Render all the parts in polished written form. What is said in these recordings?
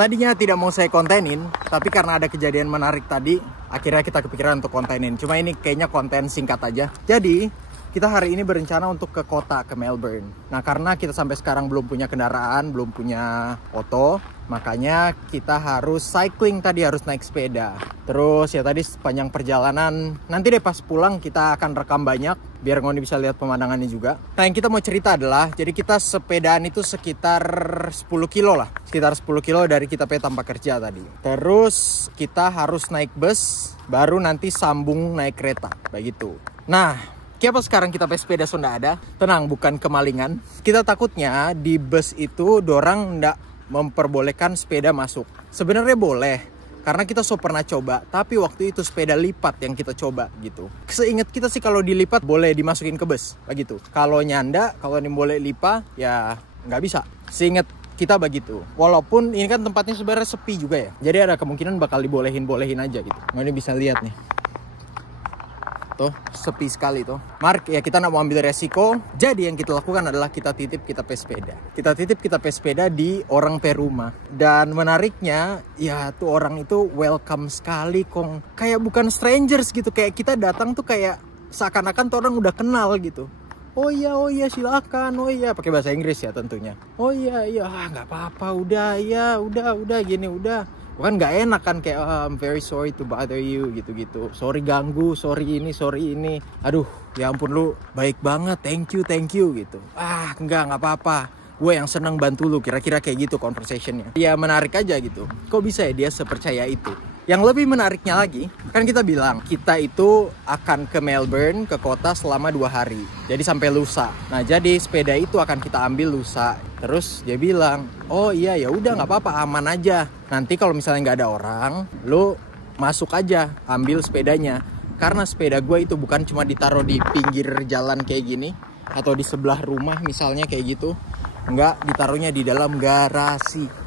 Tadinya tidak mau saya kontenin, tapi karena ada kejadian menarik tadi, akhirnya kita kepikiran untuk kontenin. Cuma ini kayaknya konten singkat aja. Jadi, kita hari ini berencana untuk ke kota, ke Melbourne. Nah, karena kita sampai sekarang belum punya kendaraan, belum punya oto, makanya kita harus cycling tadi, harus naik sepeda. Terus ya tadi sepanjang perjalanan, nanti deh pas pulang kita akan rekam banyak, biar Ngoni bisa lihat pemandangannya juga. Nah, yang kita mau cerita adalah, jadi kita sepedaan itu sekitar 10 kilo lah. Sekitar 10 kilo dari kita tanpa kerja tadi. Terus kita harus naik bus, baru nanti sambung naik kereta, begitu. Nah, kenapa sekarang kita pakai sepeda Sonda ada? Tenang, bukan kemalingan. Kita takutnya di bus itu dorang ndak memperbolehkan sepeda masuk. Sebenarnya boleh, karena kita pernah coba. Tapi waktu itu sepeda lipat yang kita coba gitu. Seingat kita sih kalau dilipat boleh dimasukin ke bus, begitu. Kalau nyanda, kalau ini boleh lipat, ya nggak bisa. Seingat kita begitu. Walaupun ini kan tempatnya sebenarnya sepi juga ya. Jadi ada kemungkinan bakal dibolehin aja gitu. Nah, ini bisa lihat nih. Tuh, sepi sekali tuh. Mark, ya kita nak mau ambil resiko. Jadi yang kita lakukan adalah kita titip kita pesepeda. Kita titip kita pesepeda di orang perumah. Dan menariknya, ya tuh orang itu welcome sekali kong. Kayak bukan strangers gitu. Kayak kita datang tuh kayak seakan-akan tuh orang udah kenal gitu. Oh iya silakan. Oh iya, pakai bahasa Inggris ya tentunya. Oh iya nggak apa-apa, udah gini udah. Bukan nggak enak kan kayak I'm very sorry to bother you gitu-gitu. Sorry ganggu, sorry ini. Aduh, ya ampun lu baik banget, thank you gitu. Nggak apa-apa. Gue yang seneng bantu lu, kira-kira kayak gitu conversationnya. Ya menarik aja gitu. Kok bisa ya dia sepercaya itu? Yang lebih menariknya lagi, kan kita bilang kita itu akan ke Melbourne, ke kota selama 2 hari. Jadi sampai lusa. Nah, jadi sepeda itu akan kita ambil lusa. Terus dia bilang, oh iya ya udah nggak apa-apa, aman aja. Nanti kalau misalnya nggak ada orang, lu masuk aja, ambil sepedanya. Karena sepeda gue itu bukan cuma ditaruh di pinggir jalan kayak gini, atau di sebelah rumah misalnya kayak gitu. Nggak, ditaruhnya di dalam garasi.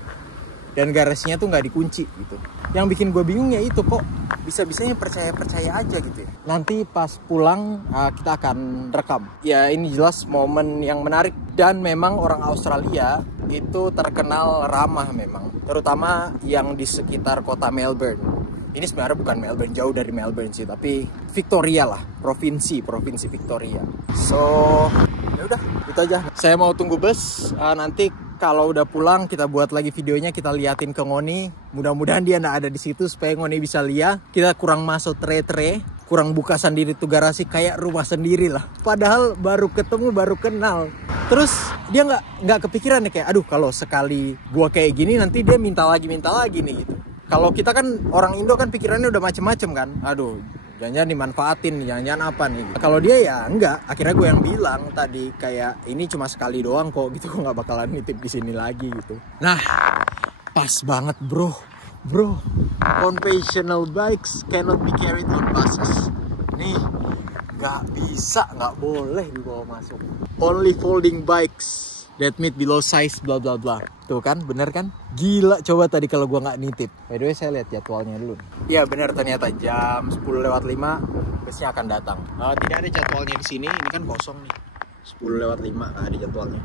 Dan garasinya tuh nggak dikunci gitu. Yang bikin gue bingung ya itu, kok bisa-bisanya percaya aja gitu ya. Nanti pas pulang kita akan rekam. Ya ini jelas momen yang menarik. Dan memang orang Australia itu terkenal ramah memang. Terutama yang di sekitar kota Melbourne. Ini sebenarnya bukan Melbourne, jauh dari Melbourne sih. Tapi Victoria lah, provinsi Victoria. So, ya udah, itu aja. Saya mau tunggu bus, nanti kalau udah pulang kita buat lagi videonya, kita liatin ke Ngoni. Mudah-mudahan dia nggak ada di situ supaya Ngoni bisa lihat. Kita kurang masuk tre-tre, kurang buka sendiri tuh garasi kayak rumah sendiri lah. Padahal baru ketemu, baru kenal. Terus dia nggak kepikiran nih kayak, aduh kalau sekali gua kayak gini nanti dia minta lagi nih gitu. Kalau kita kan orang Indo kan pikirannya udah macem-macem kan. Aduh, jangan-jangan dimanfaatin, jangan-jangan apa nih. Kalau dia ya enggak, akhirnya gue yang bilang tadi kayak ini cuma sekali doang kok gitu, kok nggak bakalan nitip di sini lagi gitu. Nah, pas banget bro, conventional bikes cannot be carried on buses. Nih, nggak boleh dibawa masuk. Only folding bikes that meet below size bla bla bla. Tuh kan, bener kan? Gila, coba tadi kalau gua nggak nitip. By the way, saya lihat jadwalnya dulu. Iya bener, ternyata jam 10:05 busnya akan datang. Tidak ada jadwalnya di sini, ini kan kosong nih. 10:05 ada jadwalnya.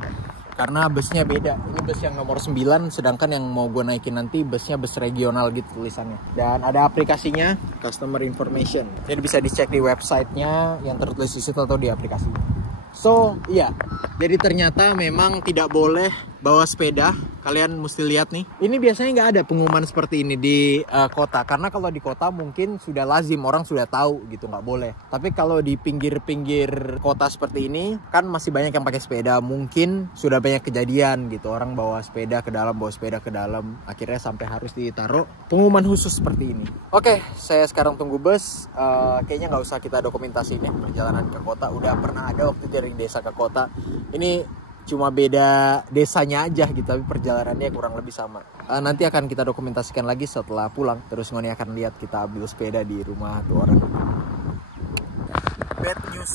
Karena busnya beda. Ini bus yang nomor 9, sedangkan yang mau gua naikin nanti busnya bus regional gitu tulisannya. Dan ada aplikasinya, customer information. Jadi bisa dicek di websitenya yang tertulis di situ atau di aplikasinya. So, iya. Jadi ternyata memang tidak boleh bawa sepeda. Kalian mesti lihat nih. Ini biasanya nggak ada pengumuman seperti ini di kota. Karena kalau di kota mungkin sudah lazim, orang sudah tahu gitu, nggak boleh. Tapi kalau di pinggir-pinggir kota seperti ini, kan masih banyak yang pakai sepeda. Mungkin sudah banyak kejadian gitu. Orang bawa sepeda ke dalam. Akhirnya sampai harus ditaruh pengumuman khusus seperti ini. Oke, saya sekarang tunggu bus. Kayaknya nggak usah kita dokumentasiin ya perjalanan ke kota. Udah pernah ada waktu dari desa ke kota. Ini cuma beda desanya aja gitu, tapi perjalanannya kurang lebih sama. Nanti akan kita dokumentasikan lagi setelah pulang. Terus Ngoni akan lihat kita ambil sepeda di rumah tuh orang. Bad news,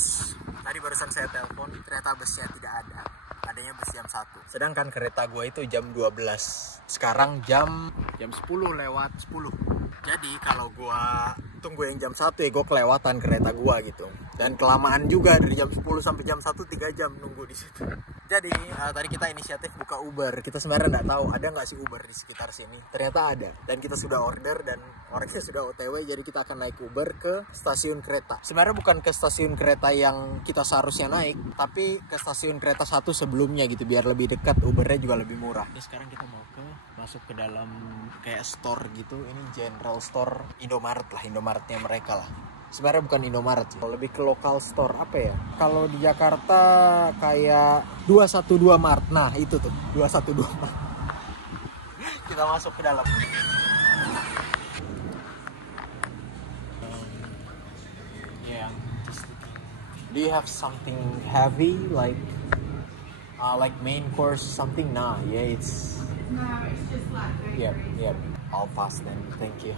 tadi barusan saya telepon, ternyata busnya tidak ada. Adanya bus jam 1. Sedangkan kereta gue itu jam 12. Sekarang jam 10:10. Jadi kalau gue tunggu yang jam 1 ya gue kelewatan kereta gue gitu. Dan kelamaan juga dari jam 10 sampai jam 1 3 jam nunggu di situ. Jadi tadi kita inisiatif buka Uber. Kita sebenarnya nggak tahu ada nggak sih Uber di sekitar sini. Ternyata ada. Dan kita sudah order dan orangnya sudah OTW. Jadi kita akan naik Uber ke stasiun kereta. Sebenarnya bukan ke stasiun kereta yang kita seharusnya naik, tapi ke stasiun kereta satu sebelumnya gitu, biar lebih dekat. Ubernya juga lebih murah. Jadi sekarang kita mau masuk ke dalam kayak store gitu. Ini general store Indomaret lah, Indomaretnya mereka lah. Sebenarnya bukan Indomaret, lebih ke local store apa ya? Kalau di Jakarta kayak 212 Mart. Nah, itu tuh 212 Mart. Kita masuk ke dalam. Yeah. Do you have something heavy like main course something? Nah, yeah, it's just like yep. I'll pass then. Thank you.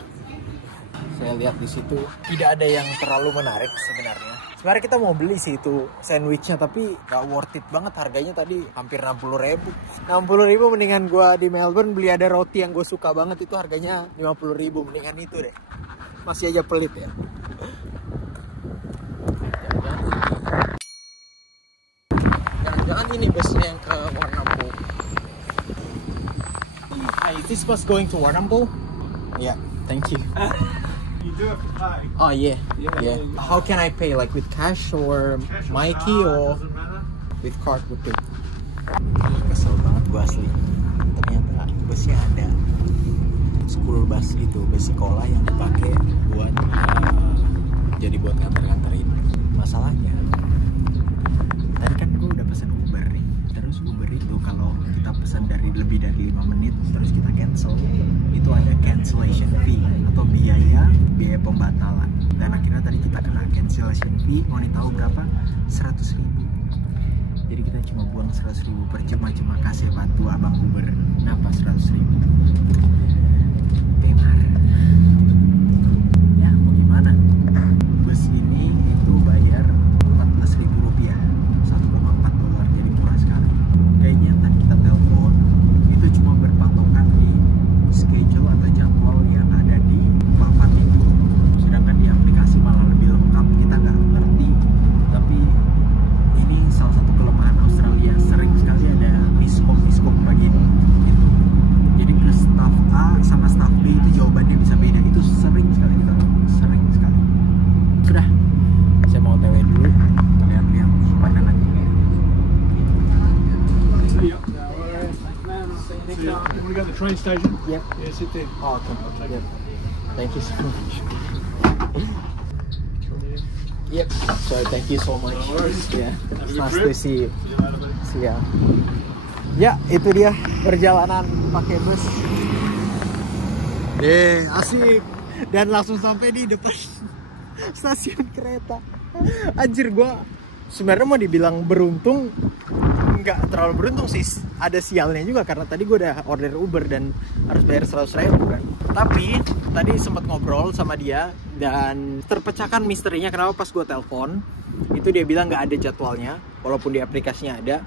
Saya lihat di situ tidak ada yang terlalu menarik sebenarnya. Sebenarnya kita mau beli sih itu sandwichnya, tapi gak worth it banget harganya tadi, hampir 60.000. 60.000 mendingan gue di Melbourne beli ada roti yang gue suka banget, itu harganya 50.000, mendingan itu deh. Masih aja pelit ya. Jangan-jangan ini busnya yang ke Warrnambool. Is this bus going to Warrnambool? Yeah, thank you. You do have to pay. Oh yeah. How can I pay? Like with cash or Mikey or Doesn't matter. with card would do? Kesel banget gue asli. Ternyata busnya ada school bus gitu, bus sekolah yang dipakai buat jadi buat nganter-nganterin. Masalahnya tadi kan gue udah pesen Uber nih. Terus Uber itu kalau kita pesan dari lebih dari 5 menit terus kita cancel, itu ada cancellation fee atau biaya pembatalan. Dan akhirnya tadi kita kena cancellation fee, mau tahu berapa? 100.000. Jadi kita cuma buang 100.000 percuma-cuma, kasih bantu abang Uber. Kenapa 100.000? Benar. Ya mau gimana? Bus ini itu bayar Rp14.000, $1,4, jadi murah sekali. Kayaknya tadi kita telepon itu cuma berpatokan di schedule atau jadwal yang ada di papan itu, sedangkan di aplikasi malah lebih lengkap. Kita nggak ngerti, tapi ini salah satu kelemahan Australia, sering sekali ada miskom begini gitu. Jadi ke staff A sama staff B itu jawabannya bisa beda, itu sering sekali kita temui, sering sekali. Sudah, saya mau TW dulu, lihat-lihat pemandangan. You want to go to the train station? Yep. Yeah, sit there. Oh, okay. Yep. Thank you so much. Yep. So thank you so much. No worries. Yeah. Have a It's good nice trip. to see you. See you later, buddy. See ya. Ya, itu dia perjalanan pakai bus. Asik. Dan langsung sampai di depan stasiun kereta. Anjir, gua sebenarnya mau dibilang beruntung, nggak terlalu beruntung sih, ada sialnya juga karena tadi gue udah order Uber dan harus bayar 100.000 kan. Tapi tadi sempat ngobrol sama dia dan terpecahkan misterinya kenapa pas gue telepon itu dia bilang nggak ada jadwalnya walaupun di aplikasinya ada.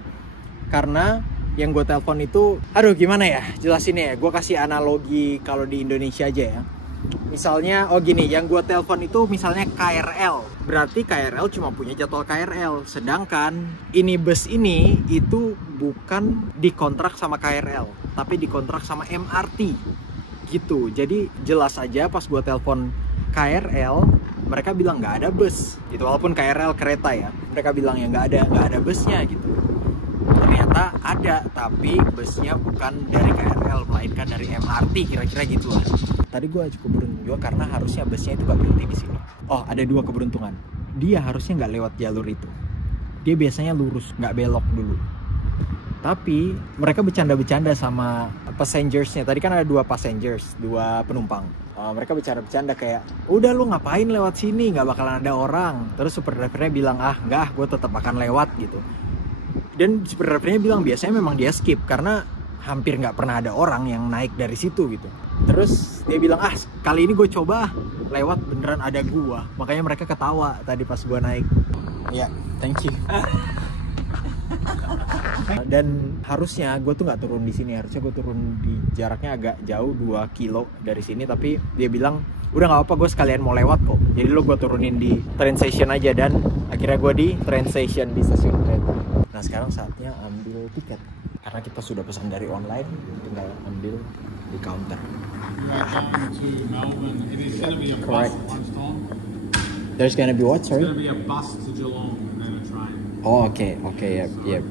Karena yang gue telepon itu, aduh gimana ya jelasinnya ya, gue kasih analogi kalau di Indonesia aja ya. Misalnya, oh gini, yang gue telepon itu misalnya KRL. Berarti KRL cuma punya jadwal KRL. Sedangkan ini bus ini itu bukan dikontrak sama KRL, tapi dikontrak sama MRT. Gitu. Jadi jelas aja pas gue telepon KRL, mereka bilang nggak ada bus. Gitu. Walaupun KRL kereta ya, mereka bilang ya nggak ada busnya gitu. Ternyata ada, tapi busnya bukan dari KRL, melainkan dari MRT, kira-kira gitu lah. Tadi gue cukup beruntung juga karena harusnya busnya itu gak berhenti di sini. Oh, ada dua keberuntungan. Dia harusnya nggak lewat jalur itu. Dia biasanya lurus, nggak belok dulu. Tapi mereka bercanda-bercanda sama passengersnya. Tadi kan ada dua penumpang. Mereka bercanda-bercanda kayak, udah lu ngapain lewat sini, nggak bakalan ada orang. Terus super drivernya bilang, enggak, gue tetap akan lewat gitu. Dan super drivernya bilang biasanya memang dia skip karena hampir nggak pernah ada orang yang naik dari situ gitu. Terus dia bilang, kali ini gue coba lewat, beneran ada gua. Makanya mereka ketawa tadi pas gua naik. Ya, thank you. Dan harusnya gue tuh nggak turun di sini, harusnya gue turun di jaraknya agak jauh 2 kilo dari sini, tapi dia bilang udah nggak apa, gue sekalian mau lewat kok, jadi lo gue turunin di train station aja. Dan akhirnya gue di train station di stasiun kereta. Nah sekarang saatnya ambil tiket karena kita sudah pesan dari online, tinggal ambil di counter. To Melbourne, it is going to be a bus Correct. at lunchtime. There's gonna be what, It's going sorry? to be a bus to Geelong and then a train. Oh oke, yep.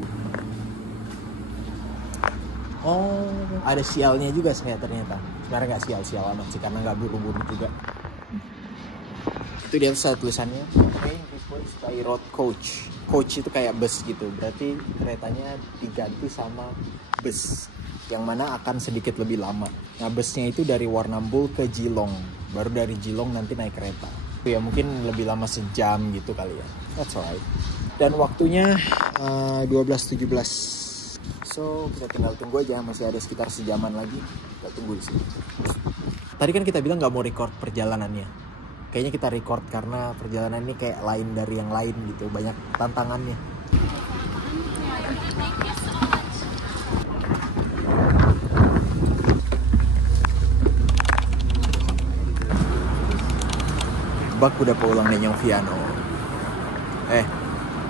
Oh, ada sialnya juga saya ternyata. Sebenarnya nggak sial amat sih karena nggak buru-buru juga. Itu dia tulisannya train replaced by road coach. Coach itu kayak bus gitu, berarti keretanya diganti sama bus yang mana akan sedikit lebih lama. Nah busnya itu dari Warrnambool ke Geelong, baru dari Geelong nanti naik kereta. Ya mungkin lebih lama sejam gitu kali ya. That's alright. Dan waktunya 12.17. So kita tinggal tunggu aja, masih ada sekitar sejaman lagi. Kita tunggu di sini. Tadi kan kita bilang nggak mau record perjalanannya. Kayaknya kita record karena perjalanan ini kayak lain dari yang lain gitu, banyak tantangannya. Bak udah pulang nih Nyong Viano.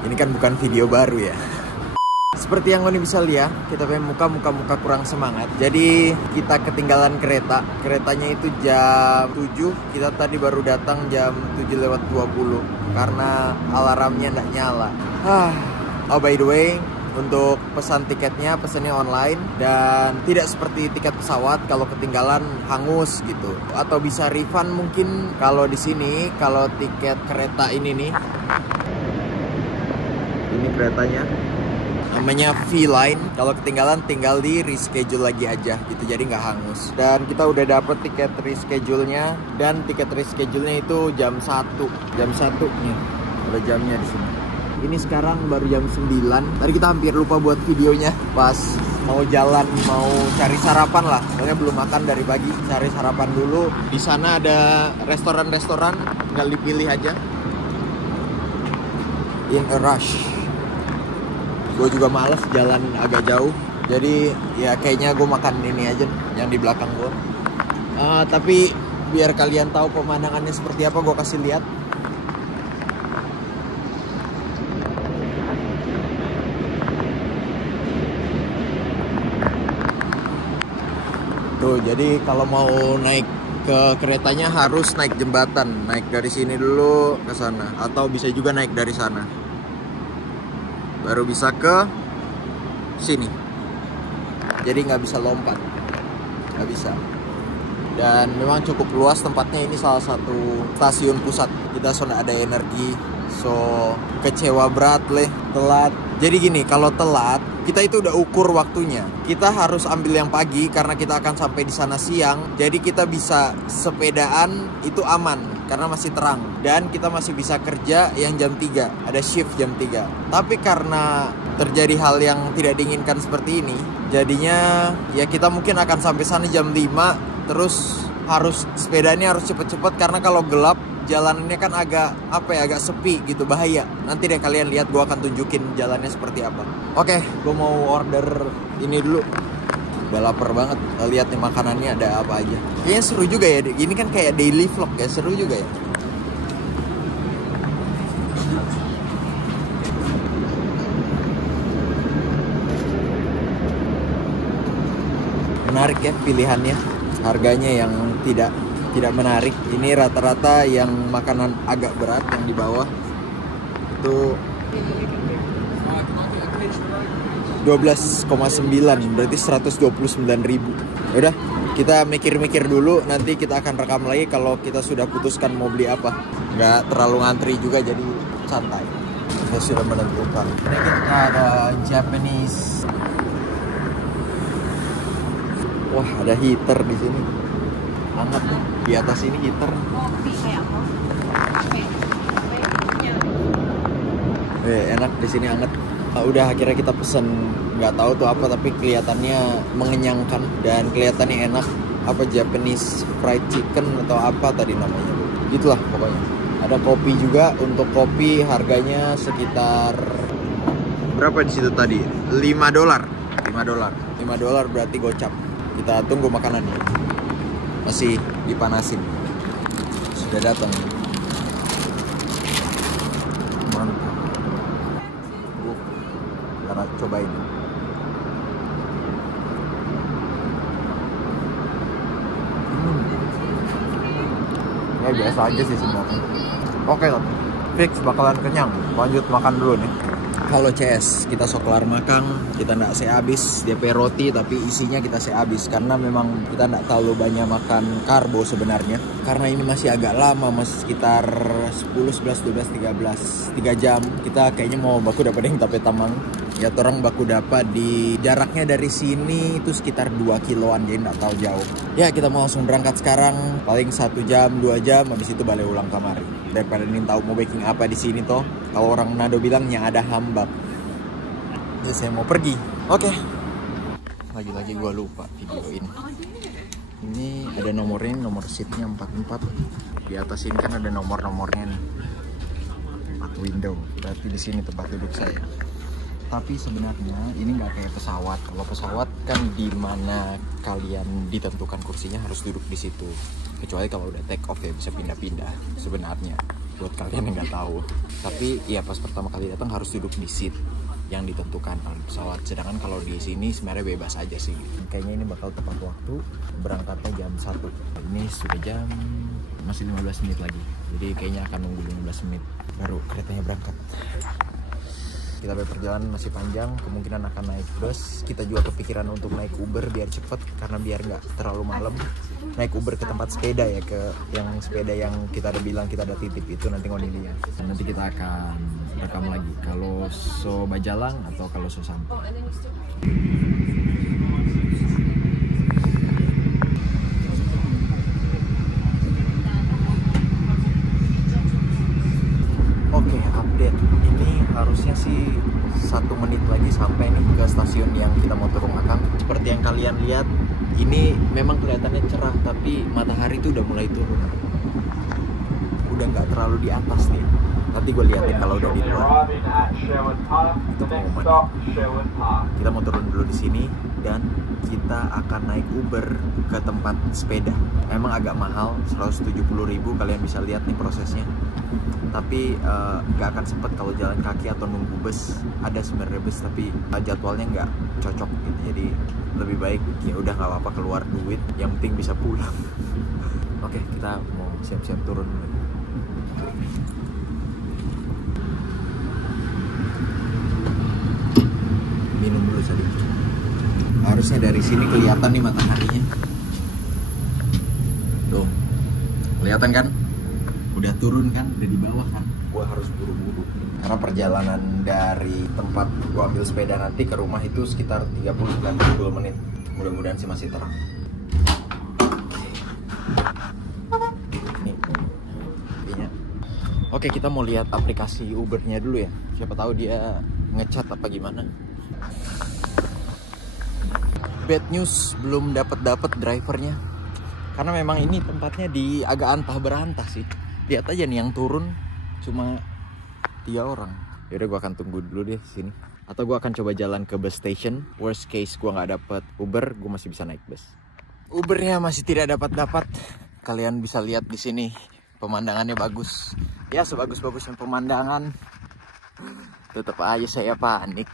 Ini kan bukan video baru ya. Seperti yang kalian bisa lihat, kita punya muka kurang semangat. Jadi kita ketinggalan kereta. Keretanya itu jam 7. Kita tadi baru datang jam 7:20 karena alarmnya nggak nyala. Oh by the way, untuk pesan tiketnya pesannya online dan tidak seperti tiket pesawat kalau ketinggalan hangus gitu. Atau bisa refund mungkin kalau di sini, kalau tiket kereta ini nih. Ini keretanya. Namanya V-Line. Kalau ketinggalan tinggal di reschedule lagi aja gitu, jadi nggak hangus. Dan kita udah dapet tiket reschedule-nya, dan tiket reschedule-nya itu jam 1. Jam 1 nih. Ada jamnya di sini. Ini sekarang baru jam 9. Tadi kita hampir lupa buat videonya pas mau jalan, mau cari sarapan lah. Soalnya belum makan dari pagi. Cari sarapan dulu. Di sana ada restoran-restoran, tinggal dipilih aja. In a rush. Gue juga males jalan agak jauh, jadi ya kayaknya gue makan ini aja yang di belakang gue. Tapi biar kalian tahu pemandangannya seperti apa, gue kasih lihat. Tuh, jadi kalau mau naik ke keretanya harus naik jembatan, naik dari sini dulu ke sana, atau bisa juga naik dari sana. Baru bisa ke sini. Jadi nggak bisa lompat, nggak bisa. Dan memang cukup luas tempatnya. Ini salah satu stasiun pusat. Kita sudah ada energi. So kecewa berat leh, telat. Jadi gini, kalau telat kita itu udah ukur waktunya. Kita harus ambil yang pagi karena kita akan sampai di sana siang. Jadi kita bisa sepedaan itu aman karena masih terang. Dan kita masih bisa kerja yang jam 3. Ada shift jam 3. Tapi karena terjadi hal yang tidak diinginkan seperti ini, jadinya ya kita mungkin akan sampai sana jam 5. Terus harus sepedanya harus cepet-cepet karena kalau gelap jalanannya kan agak agak sepi gitu, bahaya. Nanti deh kalian lihat, gue akan tunjukin jalannya seperti apa. Oke, gue mau order ini dulu. Udah lapar banget. Lihat nih makanannya ada apa aja. Kayaknya seru juga ya. Ini kan kayak daily vlog ya, seru juga ya. Menarik ya pilihannya. Harganya yang tidak menarik. Ini rata-rata yang makanan agak berat yang di bawah itu 12,9, berarti 129.000. Udah, kita mikir-mikir dulu, nanti kita akan rekam lagi kalau kita sudah putuskan mau beli apa. Nggak terlalu ngantri juga, jadi santai. Saya sudah menentukan. Ini kita ada Japanese. Wah, ada heater di sini. Hangat nih, di atas ini heater. Kopi kayak apa? Enak di sini, hangat. Udah akhirnya kita pesen, nggak tahu tuh apa tapi kelihatannya mengenyangkan dan kelihatannya enak. Apa Japanese fried chicken atau apa tadi namanya? Gitulah pokoknya. Ada kopi juga. Untuk kopi harganya sekitar Berapa di situ tadi? $5. $5 berarti gocap. Kita tunggu makanannya. Masih dipanasin. Sudah datang. Mantap. Kita cobain. Ya biasa aja sih sebenarnya. Oke, fix bakalan kenyang. Lanjut makan dulu nih. Halo CS, kita sok kelar makan, kita nggak sehabis DP roti tapi isinya kita sehabis karena memang kita nggak terlalu banyak makan karbo sebenarnya. Karena ini masih agak lama, masih sekitar 10, 11, 12, 13, 3 jam. Kita kayaknya mau baku dapat yang tapi tamang. Ya orang baku dapat di jaraknya dari sini itu sekitar 2 kiloan, jadi nggak tahu jauh. Ya kita mau langsung berangkat sekarang, paling 1 jam, 2 jam, habis itu balik ulang kamari. Daripada ini tahu mau baking apa di sini toh. Kalau orang Manado bilangnya ada hambak. Ya saya mau pergi. Oke. Lagi-lagi gua lupa videoin. Ini ada nomornya, nomor seatnya 44. Di atas ini kan ada nomor-nomornya nih. 4 window. Berarti di sini tempat duduk saya. Tapi sebenarnya ini nggak kayak pesawat. Kalau pesawat kan di mana kalian ditentukan kursinya harus duduk di situ. Kecuali kalau udah take off ya bisa pindah-pindah sebenarnya. Buat kalian yang nggak tahu. Tapi ya pas pertama kali datang harus duduk di seat yang ditentukan kalau pesawat. Sedangkan kalau di sini sebenarnya bebas aja sih. Kayaknya ini bakal tepat waktu. Berangkatnya jam 1. Ini sudah jam masih 15 menit lagi. Jadi kayaknya akan nunggu 15 menit baru keretanya berangkat. Kita perjalanan masih panjang, kemungkinan akan naik bus. Kita juga kepikiran untuk naik Uber biar cepet, karena biar nggak terlalu malam. Naik Uber ke tempat sepeda ya, ke yang sepeda yang kita ada bilang kita ada titip itu nanti ngonilia. Nanti kita akan rekam lagi kalau so bajalang atau kalau so sampai. Oke, update. Ini harusnya sih 1 menit lagi sampai nih ke stasiun yang kita mau turun makan. Seperti yang kalian lihat, ini memang kelihatannya cerah, tapi matahari itu udah mulai turun. Udah nggak terlalu di atas nih. Nanti gue liatin kalau udah di luar. Itu pengumuman. Kita mau turun dulu di sini dan kita akan naik Uber ke tempat sepeda. Memang agak mahal, 170.000. Kalian bisa lihat nih prosesnya. Tapi nggak akan sempet kalau jalan kaki atau nunggu bus. Ada sebenarnya bus tapi jadwalnya nggak cocok gitu. Jadi lebih baik ya udah nggak apa-apa keluar duit, yang penting bisa pulang. Oke, kita mau siap-siap turun. Minum dulu tadi. Harusnya dari sini kelihatan nih mataharinya. Tuh, kelihatan kan? Udah turun kan, udah di bawah kan. Gua harus buru-buru karena perjalanan dari tempat gua ambil sepeda nanti ke rumah itu sekitar 30-40 menit. Mudah-mudahan sih masih terang. Nih. Oke, kita mau lihat aplikasi Ubernya dulu ya. Siapa tahu dia ngechat apa gimana. Bad news, belum dapat drivernya. Karena memang ini tempatnya di agak antah berantah sih. Lihat aja nih yang turun cuma 3 orang. Yaudah gue akan tunggu dulu deh sini. Atau gue akan coba jalan ke bus station. Worst case gue nggak dapet Uber, gue masih bisa naik bus. Ubernya masih tidak dapat. Kalian bisa lihat di sini pemandangannya bagus. Ya sebagus-bagusnya pemandangan, tetap aja saya panik.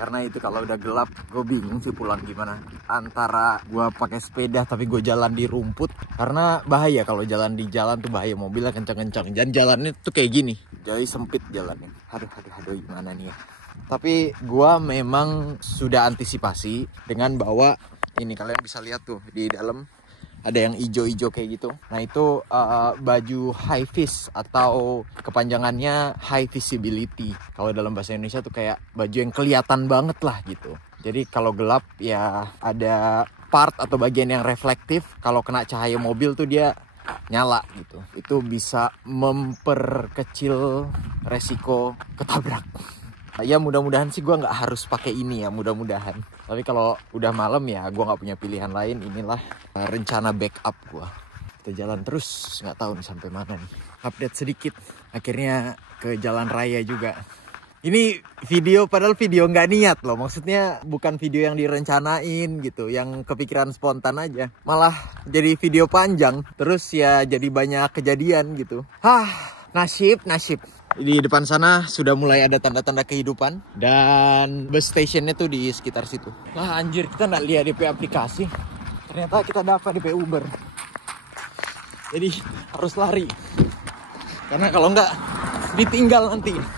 Karena itu kalau udah gelap, gue bingung sih pulang gimana. Antara gue pakai sepeda tapi gue jalan di rumput. Karena bahaya kalau jalan di jalan tuh bahaya. Mobilnya kencang-kencang. Dan jalannya tuh kayak gini. Jadi sempit jalannya. Aduh gimana nih ya. Tapi gue memang sudah antisipasi dengan bawa ini. Kalian bisa lihat tuh di dalam ada yang hijau-hijau kayak gitu. Nah itu baju high vis atau kepanjangannya high visibility. Kalau dalam bahasa Indonesia tuh kayak baju yang kelihatan banget lah gitu. Jadi kalau gelap ya ada part atau bagian yang reflektif. Kalau kena cahaya mobil tuh dia nyala gitu. Itu bisa memperkecil resiko ketabrak. Ya mudah-mudahan sih gue nggak harus pakai ini ya, mudah-mudahan. Tapi kalau udah malam ya gue nggak punya pilihan lain. Inilah rencana backup gue. Kita jalan terus, nggak tahu nih sampai mana nih. Update sedikit, akhirnya ke jalan raya juga. Ini video, padahal video nggak niat loh. Maksudnya bukan video yang direncanain gitu, yang kepikiran spontan aja. Malah jadi video panjang, terus ya jadi banyak kejadian gitu. Nasib. Di depan sana sudah mulai ada tanda-tanda kehidupan. Dan bus stationnya tuh di sekitar situ. Lah anjir, kita nggak lihat DP aplikasi. Ternyata kita dapat DP Uber. Jadi harus lari. Karena kalau nggak ditinggal nanti.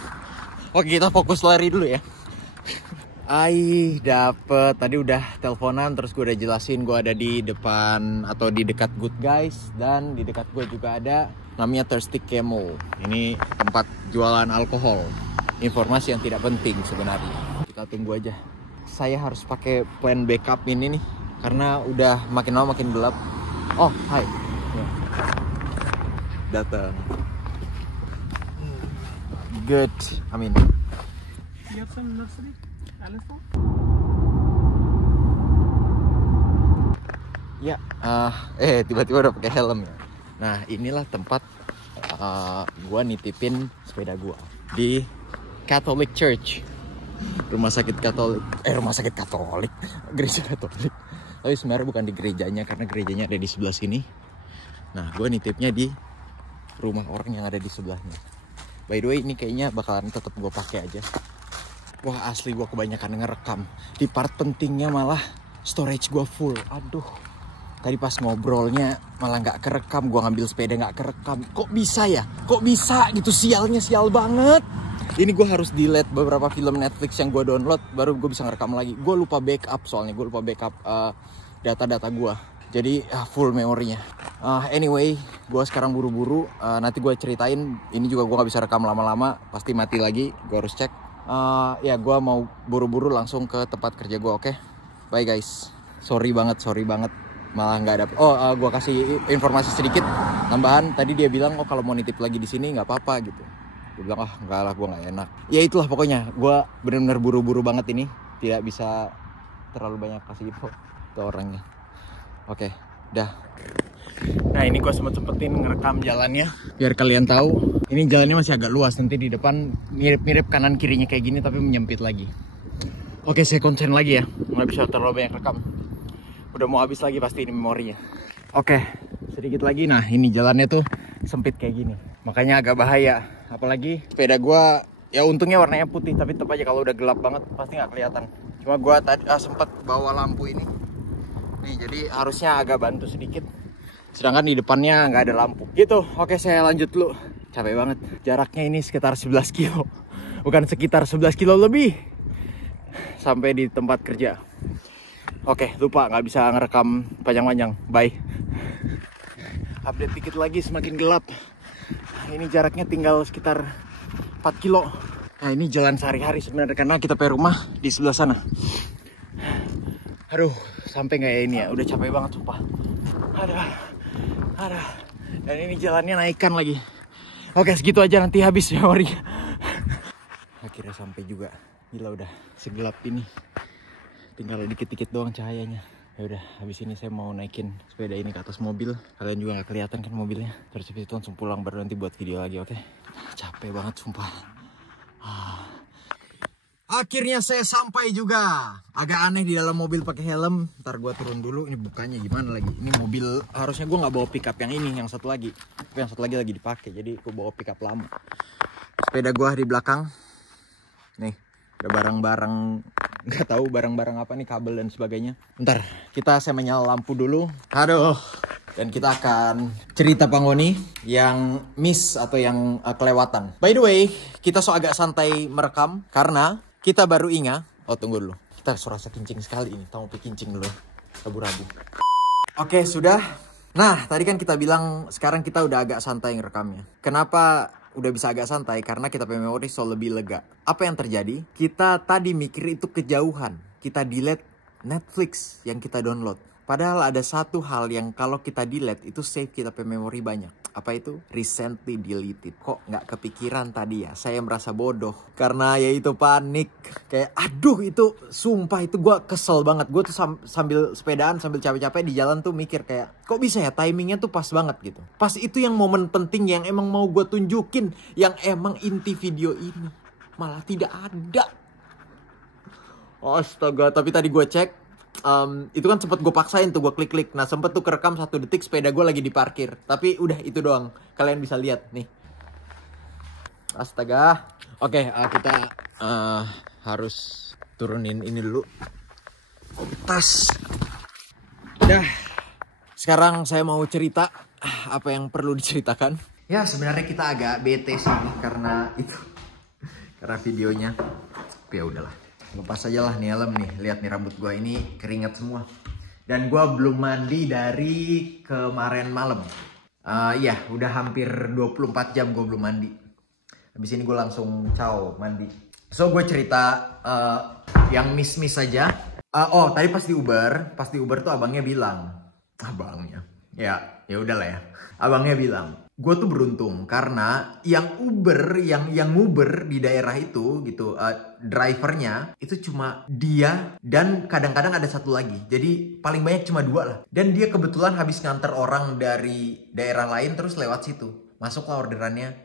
Oke, kita fokus lari dulu ya. Dapet. Tadi udah teleponan, terus gue udah jelasin gue ada di depan atau di dekat Good Guys. Dan di dekat gue juga ada namanya Thirsty Camel. Ini tempat jualan alkohol. Informasi yang tidak penting sebenarnya. Kita tunggu aja. Saya harus pakai plan backup ini nih. Karena udah makin lama makin gelap. Oh, hai. Datang. Good. Amin. You have some nursery, Alistair? Ya, tiba-tiba udah pakai helm ya. Nah, inilah tempat gua nitipin sepeda gua di Catholic Church. Rumah sakit Katolik. Gereja Katolik. Tapi sebenarnya bukan di gerejanya, karena gerejanya ada di sebelah sini. Nah, gua nitipnya di rumah orang yang ada di sebelahnya. By the way, ini kayaknya bakalan tetap gue pakai aja. Wah, asli gue kebanyakan ngerekam. Di part pentingnya malah storage gue full. Aduh, tadi pas ngobrolnya malah nggak kerekam. Gue ngambil sepeda nggak kerekam. Kok bisa ya? Kok bisa gitu? Sialnya sial banget. Ini gue harus delete beberapa film Netflix yang gue download, baru gue bisa ngerekam lagi. Gue lupa backup soalnya. Gue lupa backup data-data gue. Jadi full memorinya. Anyway, gue sekarang buru-buru. Nanti gue ceritain. Ini juga gue gak bisa rekam lama-lama. Pasti mati lagi. Gue harus cek. Ya gue mau buru-buru langsung ke tempat kerja gue. Oke? Bye guys. Sorry banget. Malah nggak ada. Gue kasih informasi sedikit tambahan. Tadi dia bilang, kalau mau nitip lagi di sini nggak apa-apa gitu. Gue bilang, enggak lah, gue nggak enak. Ya itulah pokoknya. Gue bener-bener buru-buru banget ini. Tidak bisa terlalu banyak kasih info ke orangnya. Oke, dah. Nah, ini gue sempetin ngerekam jalannya biar kalian tahu. Ini jalannya masih agak luas, nanti di depan mirip-mirip kanan kirinya kayak gini tapi menyempit lagi. Oke, saya konsen lagi ya. Nggak bisa terlalu banyak rekam. Udah mau habis lagi pasti ini memorinya. Oke, sedikit lagi. Nah, ini jalannya tuh sempit kayak gini. Makanya agak bahaya. Apalagi sepeda gue ya untungnya warnanya putih, tapi tetap aja kalau udah gelap banget pasti nggak kelihatan. Cuma gue tadi sempat bawa lampu ini. Nih, jadi harusnya agak bantu sedikit. Sedangkan di depannya nggak ada lampu. Gitu, oke saya lanjut dulu. Capek banget. Jaraknya ini sekitar 11 kilo. Bukan sekitar 11 kilo lebih. Sampai di tempat kerja. Oke, lupa nggak bisa ngerekam panjang-panjang. Bye. Update dikit lagi, semakin gelap. Ini jaraknya tinggal sekitar 4 kilo. Nah, ini jalan sehari-hari sebenarnya. Karena kita pe rumah di sebelah sana. Aduh, sampai nggak ya ini ya? Udah capek banget sumpah. Aduh. Dan ini jalannya naikkan lagi. Oke, segitu aja, nanti habis memori. Akhirnya sampai juga. Gila, udah segelap ini. Tinggal dikit-dikit doang cahayanya. Ya udah, habis ini saya mau naikin sepeda ini ke atas mobil. Kalian juga nggak kelihatan kan mobilnya. Terus habis itu langsung pulang, baru nanti buat video lagi, oke? Capek banget sumpah. Akhirnya saya sampai juga. Agak aneh di dalam mobil pakai helm. Ntar gue turun dulu. Ini bukanya gimana lagi? Ini mobil, harusnya gue nggak bawa pickup yang ini, yang satu lagi. Tapi yang satu lagi dipakai. Jadi gue bawa pickup lama. Sepeda gue di belakang. Nih, ada barang-barang. Nggak tahu barang-barang apa nih, kabel dan sebagainya. Ntar saya menyala lampu dulu. Aduh. Dan kita akan cerita Pangoni yang miss atau yang kelewatan. By the way, kita agak santai merekam karena kita baru ingat. Oh, tunggu dulu. Kita rasa kincing sekali ini. Kita mau kincing dulu. Rabu-rabu. Oke, sudah. Nah, tadi kan kita bilang sekarang kita udah agak santai ngerekamnya. Kenapa udah bisa agak santai? Karena kita punya memori so lebih lega. Apa yang terjadi? Kita tadi mikir itu kejauhan. Kita delete Netflix yang kita download. Padahal ada satu hal yang kalau kita delete itu save kita punya memori banyak. Apa itu? Recently deleted. Kok nggak kepikiran tadi ya? Saya merasa bodoh. Karena ya itu panik. Kayak aduh, itu sumpah itu gue kesel banget. Gue tuh sambil sepedaan, sambil capek-capek di jalan tuh mikir kayak kok bisa ya timingnya tuh pas banget gitu. Pas itu yang momen penting yang emang mau gue tunjukin. Yang emang inti video ini. malah tidak ada. Astaga, tapi tadi gue cek, itu kan sempet gue paksain tuh, gue klik-klik. Nah sempet tuh kerekam 1 detik sepeda gue lagi diparkir. Tapi udah itu doang, kalian bisa lihat nih. Astaga. Oke, kita harus turunin ini dulu. Tas. Udah. Sekarang saya mau cerita apa yang perlu diceritakan. Ya sebenarnya kita agak bete sih karena itu, karena videonya. Tapi ya udahlah, lepas aja lah nih helm nih. Lihat nih rambut gue ini keringat semua. Dan gue belum mandi dari kemarin malam. Ya udah hampir 24 jam gue belum mandi. Habis ini gue langsung caw mandi. So gue cerita yang miss aja. Oh tadi pas di Uber tuh abangnya bilang. Ya udahlah ya. Abangnya bilang, gue tuh beruntung karena yang Uber di daerah itu gitu, drivernya itu cuma dia dan kadang-kadang ada satu lagi. Jadi paling banyak cuma 2 lah. Dan dia kebetulan habis nganter orang dari daerah lain terus lewat situ. Masuklah orderannya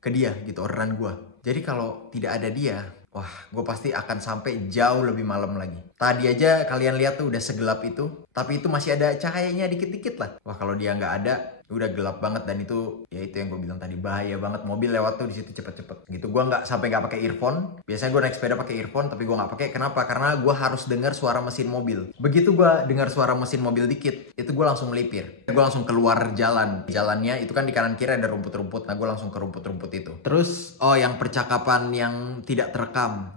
ke dia gitu, orderan gue. Jadi kalau tidak ada dia, wah, gue pasti akan sampai jauh lebih malam lagi. Tadi aja kalian lihat tuh udah segelap itu. Tapi itu masih ada cahayanya dikit-dikit lah. Wah, kalau dia nggak ada, udah gelap banget. Dan itu, ya itu yang gue bilang tadi, bahaya banget. Mobil lewat tuh di situ cepet-cepet. Gitu, gue nggak pakai earphone. Biasanya gue naik sepeda pakai earphone, tapi gue nggak pakai. Kenapa? Karena gue harus dengar suara mesin mobil. Begitu gue dengar suara mesin mobil dikit, itu gue langsung melipir. Gue langsung keluar jalan. Jalannya itu kan di kanan kiri ada rumput-rumput. Nah, gue langsung ke rumput-rumput itu. Terus, yang percakapan yang tidak terekam.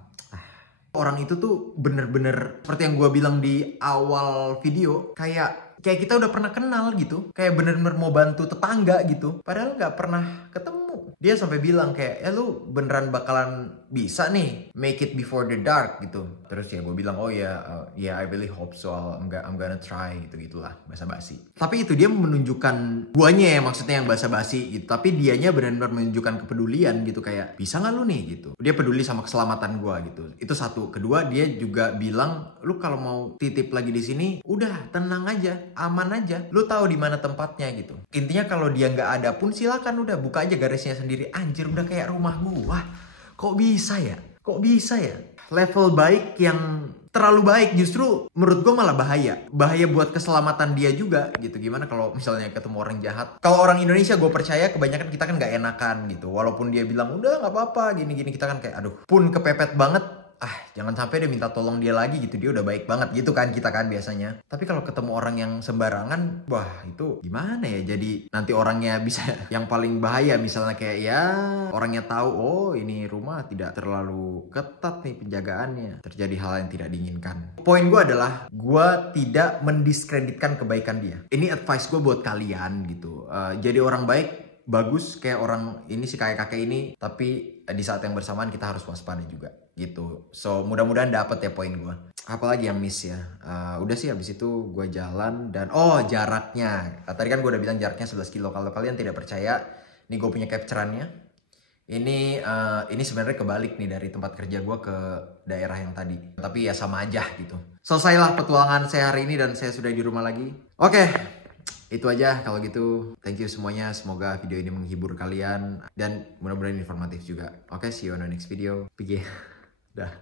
Orang itu tuh bener-bener seperti yang gue bilang di awal video, kayak kita udah pernah kenal gitu, kayak bener-bener mau bantu tetangga gitu, padahal nggak pernah ketemu. Dia sampai bilang kayak, ya lu beneran bakalan bisa nih make it before the dark gitu. Terus ya gue bilang, oh ya, I really hope so, I'm gonna try gitu-gitulah, basa-basi. Tapi itu dia menunjukkan guanya ya, maksudnya yang basa-basi gitu, tapi dianya benar-benar menunjukkan kepedulian gitu, kayak bisa nggak lu nih gitu. Dia peduli sama keselamatan gua gitu. Itu satu. Kedua, dia juga bilang, lu kalau mau titip lagi di sini, udah tenang aja, aman aja. Lu tahu di mana tempatnya gitu. Intinya kalau dia nggak ada pun silakan udah buka aja garisnya sendiri. Anjir, udah kayak rumah gua. Kok bisa ya? Kok bisa ya? Level baik yang terlalu baik justru menurut gue malah bahaya. Bahaya buat keselamatan dia juga gitu. Gimana kalau misalnya ketemu orang jahat? Kalau orang Indonesia gue percaya kebanyakan kita kan gak enakan gitu. Walaupun dia bilang udah gak apa-apa gini-gini, kita kan kayak aduh. Pun kepepet banget. Jangan sampai dia minta tolong dia lagi gitu. Dia udah baik banget gitu kan kita kan biasanya. Tapi kalau ketemu orang yang sembarangan, wah itu gimana ya? Jadi nanti orangnya bisa yang paling bahaya misalnya kayak ya orangnya tahu oh ini rumah tidak terlalu ketat nih penjagaannya. Terjadi hal yang tidak diinginkan. Poin gue adalah gue tidak mendiskreditkan kebaikan dia. Ini advice gue buat kalian gitu. Jadi orang baik bagus kayak orang ini si kakek-kakek ini, tapi di saat yang bersamaan kita harus waspada juga gitu. So mudah-mudahan dapet ya poin gue. Apalagi yang miss ya, udah sih habis itu gue jalan dan jaraknya, tadi kan gue udah bilang jaraknya 11 kilo. Kalau kalian tidak percaya, ini gue punya capturannya. Ini sebenarnya kebalik nih dari tempat kerja gue ke daerah yang tadi, tapi ya sama aja gitu. Selesailah petualangan saya hari ini dan saya sudah di rumah lagi. Oke. Itu aja kalau gitu. Thank you semuanya. Semoga video ini menghibur kalian dan mudah-mudahan informatif juga. Oke, see you on the next video. Pergi. Dah.